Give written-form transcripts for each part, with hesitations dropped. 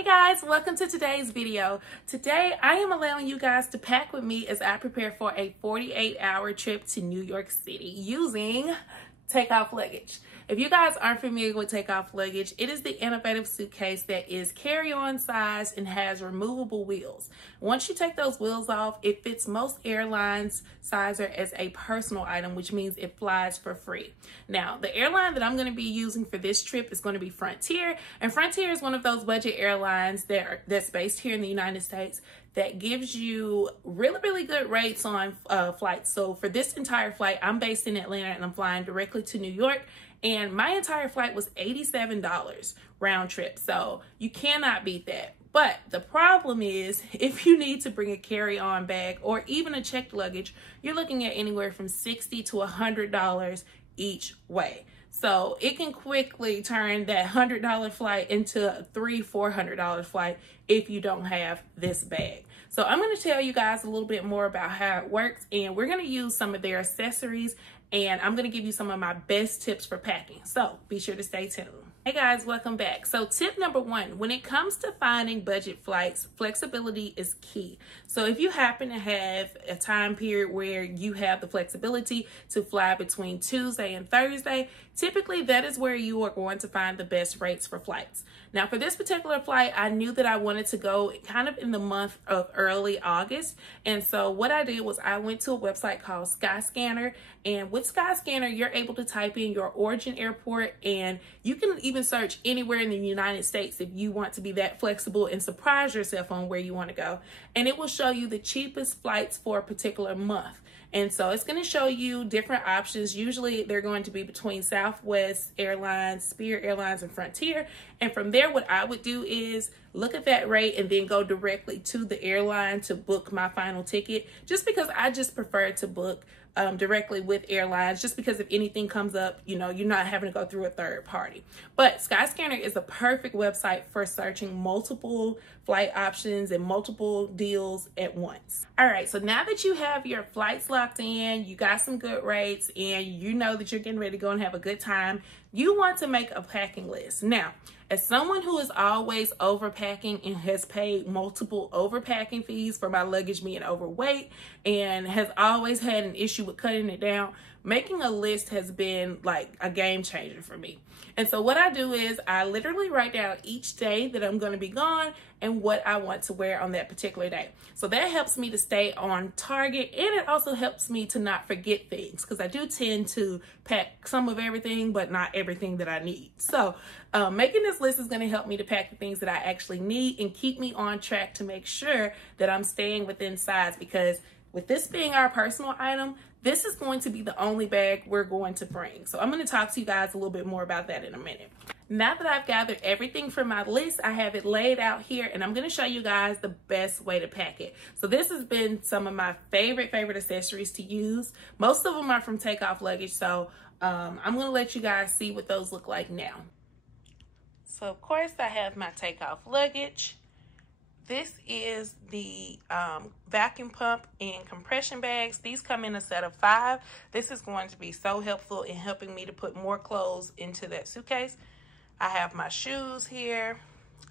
Hey guys, welcome to today's video. Today I am allowing you guys to pack with me as I prepare for a 48-hour trip to New York City using Take Off Luggage. If you guys aren't familiar with Take Off Luggage, it is the innovative suitcase that is carry-on size and has removable wheels. Once you take those wheels off, it fits most airlines sizer as a personal item, which means it flies for free. Now, the airline that I'm going to be using for this trip is going to be Frontier, and Frontier is one of those budget airlines that's based here in the United States that gives you really good rates on flights. So for this entire flight, I'm based in Atlanta and I'm flying directly to New York. And my entire flight was $87 round trip. So you cannot beat that. But the problem is if you need to bring a carry-on bag or even a checked luggage, you're looking at anywhere from $60 to $100 each way. So it can quickly turn that $100 flight into a $300-400 flight if you don't have this bag. So I'm going to tell you guys a little bit more about how it works, and we're going to use some of their accessories, and I'm going to give you some of my best tips for packing. So be sure to stay tuned. Hey guys, welcome back. So tip number one, when it comes to finding budget flights, flexibility is key. So if you happen to have a time period where you have the flexibility to fly between Tuesday and Thursday, typically that is where you are going to find the best rates for flights. Now for this particular flight, I knew that I wanted to go kind of in the month of early August. And so what I did was I went to a website called Skyscanner, and with Skyscanner, you're able to type in your origin airport, and you can even search anywhere in the United States if you want to be that flexible and surprise yourself on where you want to go. And it will show you the cheapest flights for a particular month. And so it's going to show you different options. Usually they're going to be between Southwest Airlines, Spirit Airlines, and Frontier. And from there, what I would do is look at that rate and then go directly to the airline to book my final ticket, just because I just prefer to book directly with airlines, just because if anything comes up, you know, you're not having to go through a third party. But Skyscanner is a perfect website for searching multiple flight options and multiple deals at once. All right, so now that you have your flights locked in, you got some good rates, and you know that you're getting ready to go and have a good time, you want to make a packing list. Now, as someone who is always overpacking and has paid multiple overpacking fees for my luggage being overweight and has always had an issue with cutting it down, making a list has been like a game changer for me. And so what I do is I literally write down each day that I'm going to be gone and what I want to wear on that particular day. So that helps me to stay on target, and it also helps me to not forget things, because I do tend to pack some of everything, but not everything that I need. So making this list is going to help me to pack the things that I actually need and keep me on track to make sure that I'm staying within size, because with this being our personal item, this is going to be the only bag we're going to bring. So I'm going to talk to you guys a little bit more about that in a minute. Now that I've gathered everything from my list, I have it laid out here, and I'm going to show you guys the best way to pack it. So this has been some of my favorite accessories to use. Most of them are from Take Off Luggage, so I'm going to let you guys see what those look like now. So of course I have my Take Off Luggage. This is the vacuum pump and compression bags. These come in a set of 5. This is going to be so helpful in helping me to put more clothes into that suitcase. I have my shoes here.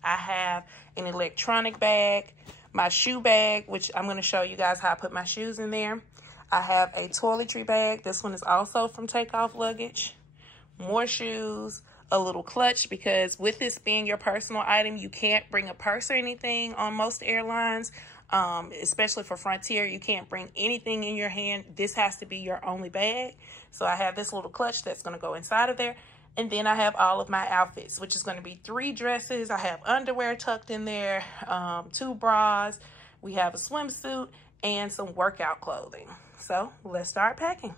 I have an electronic bag, my shoe bag, which I'm going to show you guys how I put my shoes in there. I have a toiletry bag. This one is also from Take Off Luggage. More shoes. A little clutch, because with this being your personal item, you can't bring a purse or anything on most airlines, especially for Frontier. You can't bring anything in your hand. This has to be your only bag. So I have this little clutch that's going to go inside of there. And then I have all of my outfits, which is going to be 3 dresses. I have underwear tucked in there, 2 bras. We have a swimsuit and some workout clothing. So let's start packing.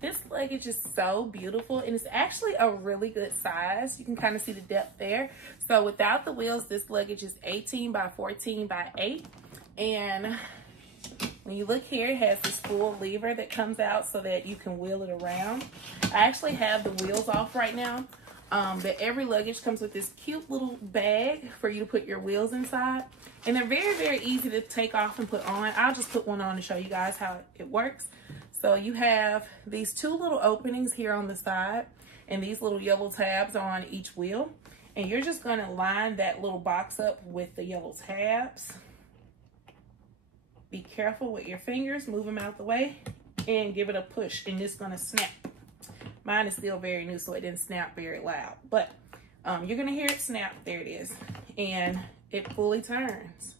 This luggage is so beautiful, and it's actually a really good size. You can kind of see the depth there. So without the wheels, this luggage is 18 by 14 by 8. And when you look here, it has this full lever that comes out so that you can wheel it around. I actually have the wheels off right now, but every luggage comes with this cute little bag for you to put your wheels inside. And they're very easy to take off and put on. I'll just put one on to show you guys how it works. So you have these 2 little openings here on the side, and these little yellow tabs are on each wheel. And you're just gonna line that little box up with the yellow tabs. Be careful with your fingers, move them out the way, and give it a push, and it's gonna snap. Mine is still very new, so it didn't snap very loud, but you're gonna hear it snap. There it is, and it fully turns.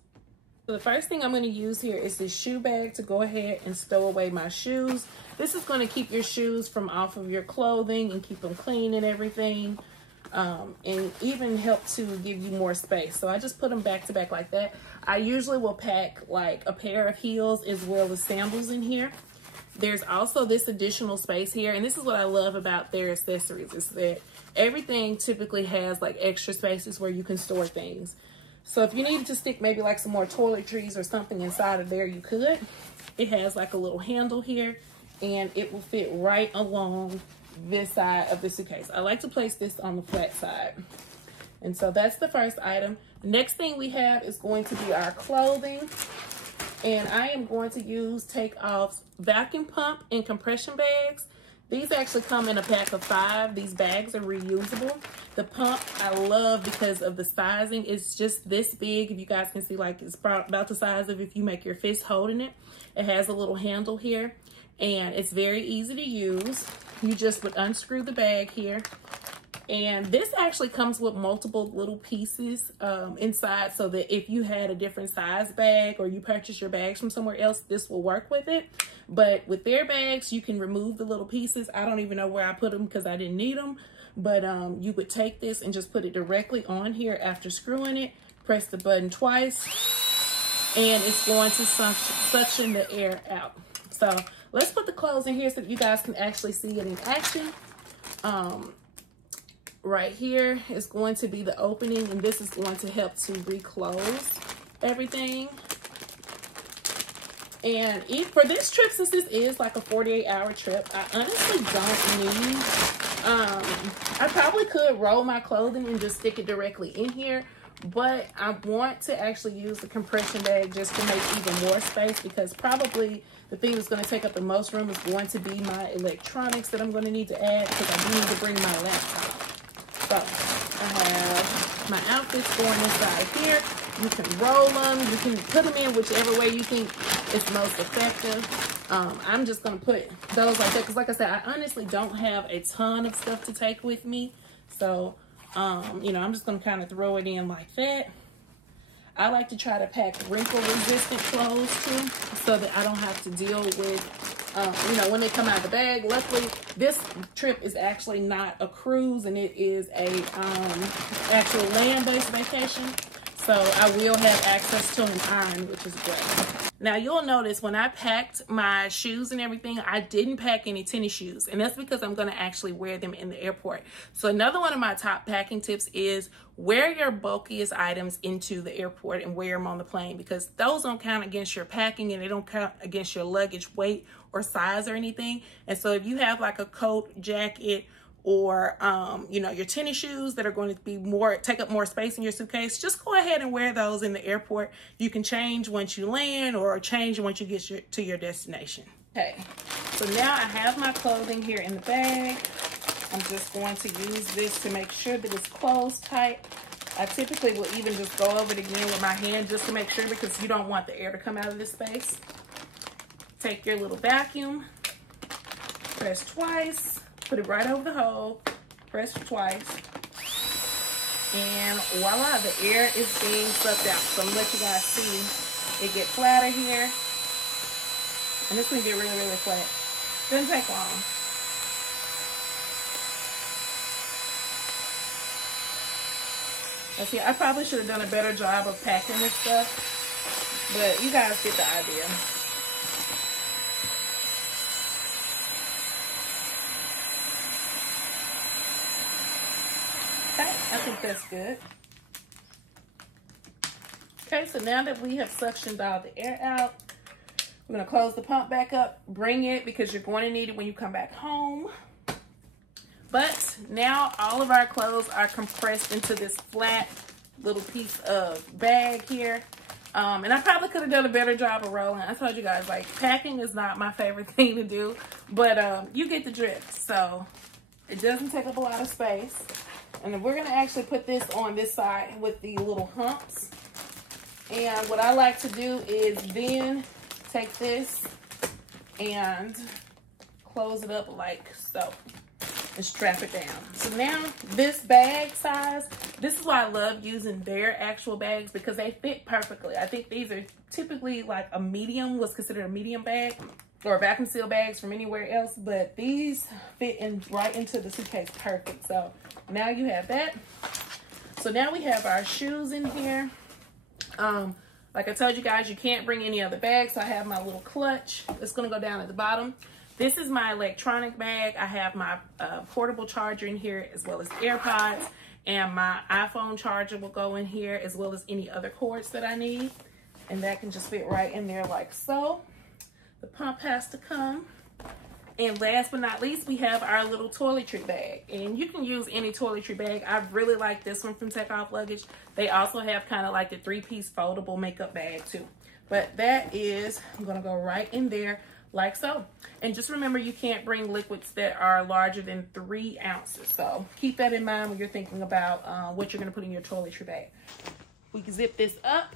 So the first thing I'm gonna use here is this shoe bag to go ahead and stow away my shoes. This is gonna keep your shoes from off of your clothing and keep them clean and everything. And even help to give you more space. So I just put them back to back like that. I usually will pack like a pair of heels as well as sandals in here. There's also this additional space here, and this is what I love about their accessories, is that everything typically has like extra spaces where you can store things. So if you needed to stick maybe like some more toiletries or something inside of there, you could. It has like a little handle here, and it will fit right along this side of the suitcase. I like to place this on the flat side. And so that's the first item. The next thing we have is going to be our clothing. And I am going to use Take Off's vacuum pump and compression bags. These actually come in a pack of 5. These bags are reusable. The pump I love because of the sizing. It's just this big. If you guys can see, like, it's about the size of if you make your fist holding it. It has a little handle here, and it's very easy to use. You just would unscrew the bag here. And this actually comes with multiple little pieces inside, so that if you had a different size bag or you purchase your bags from somewhere else, this will work with it. But with their bags, you can remove the little pieces. I don't even know where I put them because I didn't need them. But you would take this and just put it directly on here after screwing it. Press the button twice, and it's going to suction the air out. So let's put the clothes in here so that you guys can actually see it in action. Right here is going to be the opening, and this is going to help to reclose everything. And for this trip, since this is like a 48-hour trip, I honestly don't need, I probably could roll my clothing and just stick it directly in here, but I want to actually use the compression bag just to make even more space, because probably the thing that's going to take up the most room is going to be my electronics that I'm going to need to add, because I do need to bring my laptop. So I have my outfits going inside here. You can roll them. You can put them in whichever way you think is most effective. I'm just going to put those like that because, like I said, I honestly don't have a ton of stuff to take with me. So, you know, I'm just going to kind of throw it in like that. I like to try to pack wrinkle-resistant clothes, too, so that I don't have to deal with, you know, when they come out of the bag. Luckily, this trip is actually not a cruise, and it is a actual land-based vacation. So I will have access to an iron, which is great. Now, you'll notice when I packed my shoes and everything, I didn't pack any tennis shoes. And that's because I'm going to actually wear them in the airport. So another one of my top packing tips is wear your bulkiest items into the airport and wear them on the plane, because those don't count against your packing, and they don't count against your luggage weight or size or anything. And so if you have like a coat, jacket, or you know, your tennis shoes that are going to be take up more space in your suitcase, just go ahead and wear those in the airport. You can change once you land or change once you get to your destination. Okay, so now I have my clothing here in the bag. I'm just going to use this to make sure that it's closed tight. I typically will even just go over it again with my hand just to make sure, because you don't want the air to come out of this space. Take your little vacuum, press twice. Put it right over the hole, press twice, and voila, the air is being sucked out. So I'm gonna let you guys see it get flatter here. And it's gonna get really, really flat. Doesn't take long. Let's see, I probably should have done a better job of packing this stuff, but you guys get the idea. I think that's good. Okay, so now that we have suctioned all the air out, we're going to close the pump back up. Bring it, because you're going to need it when you come back home. But now all of our clothes are compressed into this flat little piece of bag here. And I probably could have done a better job of rolling. I told you guys, like, packing is not my favorite thing to do. But you get the drift. So it doesn't take up a lot of space. And then we're gonna actually put this on this side with the little humps. And what I like to do is then take this and close it up like so and strap it down. So now this bag size, this is why I love using their actual bags, because they fit perfectly. I think these are typically like a medium, what's considered a medium bag, or vacuum seal bags from anywhere else, but these fit in right into the suitcase perfect. So now you have that. So now we have our shoes in here. Like I told you guys, you can't bring any other bags. So I have my little clutch. It's gonna go down at the bottom. This is my electronic bag. I have my portable charger in here, as well as AirPods, and my iPhone charger will go in here, as well as any other cords that I need. And that can just fit right in there like so. The pump has to come. And last but not least, we have our little toiletry bag. And you can use any toiletry bag. I really like this one from Take Off Luggage. They also have kind of like the 3-piece foldable makeup bag too. But that is, I'm gonna go right in there like so. And just remember, you can't bring liquids that are larger than 3 ounces. So keep that in mind when you're thinking about what you're gonna put in your toiletry bag. We can zip this up.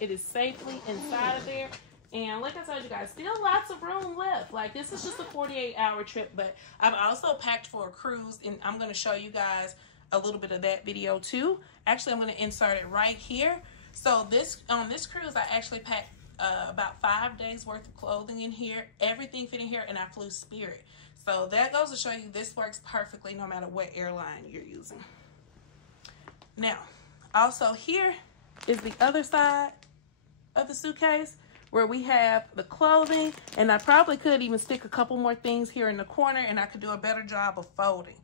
It is safely inside of there. And like I told you guys, still lots of room left. Like, this is just a 48-hour trip, but I've also packed for a cruise, and I'm going to show you guys a little bit of that video too. Actually, I'm going to insert it right here. So on this cruise, I actually packed about 5 days worth of clothing in here. Everything fit in here, and I flew Spirit. So that goes to show you this works perfectly no matter what airline you're using. Now, also here is the other side of the suitcase, where we have the clothing, and I probably could even stick a couple more things here in the corner, and I could do a better job of folding.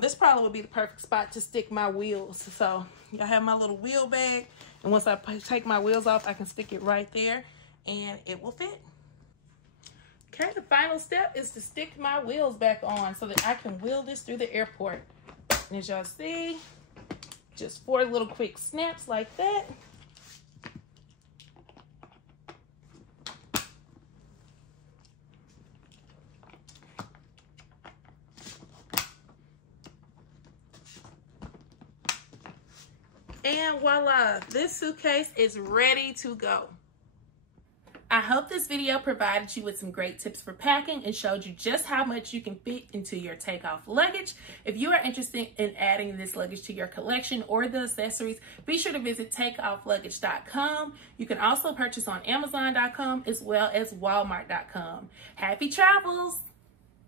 This probably would be the perfect spot to stick my wheels. So I have my little wheel bag, and once I take my wheels off, I can stick it right there, and it will fit. Okay, the final step is to stick my wheels back on so that I can wheel this through the airport. And as y'all see, just 4 little quick snaps like that. And voila, this suitcase is ready to go. I hope this video provided you with some great tips for packing and showed you just how much you can fit into your takeoff luggage. If you are interested in adding this luggage to your collection or the accessories, be sure to visit takeoffluggage.com. You can also purchase on Amazon.com as well as Walmart.com. Happy travels!